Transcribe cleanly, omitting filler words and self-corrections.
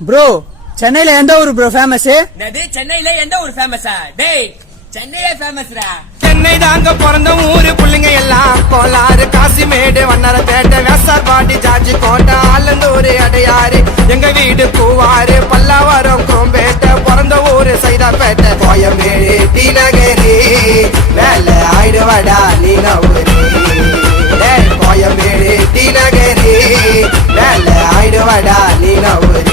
Bro சென்னையில எந்த ஊரு ப்ரோ ஃபேமஸ்? சென்னையில எந்த ஊர் ஃபேமஸா? டேய் சென்னையே ஃபேமஸ்ரா. சென்னை தாங்க பிறந்த ஊரு புள்ளிங்க எல்லாம் கோலாறு காசிமேடு வண்ணரப்பேட்டை வேசார்பாடி ஜார்ஜி கோட்டை ஆலந்தூர் அடையாறு எங்க வீடு பூவாறு பல்லாவரம் கோம்பேட்டை பிறந்த ஊரு சைதாப்பேட்டை கோயம்பேடு டி நகரி மேல ஆயிடுவாடா நீ நவரு கோயம்பேடு டி நகரி மேல ஆயிடுவாடா நீ நவரு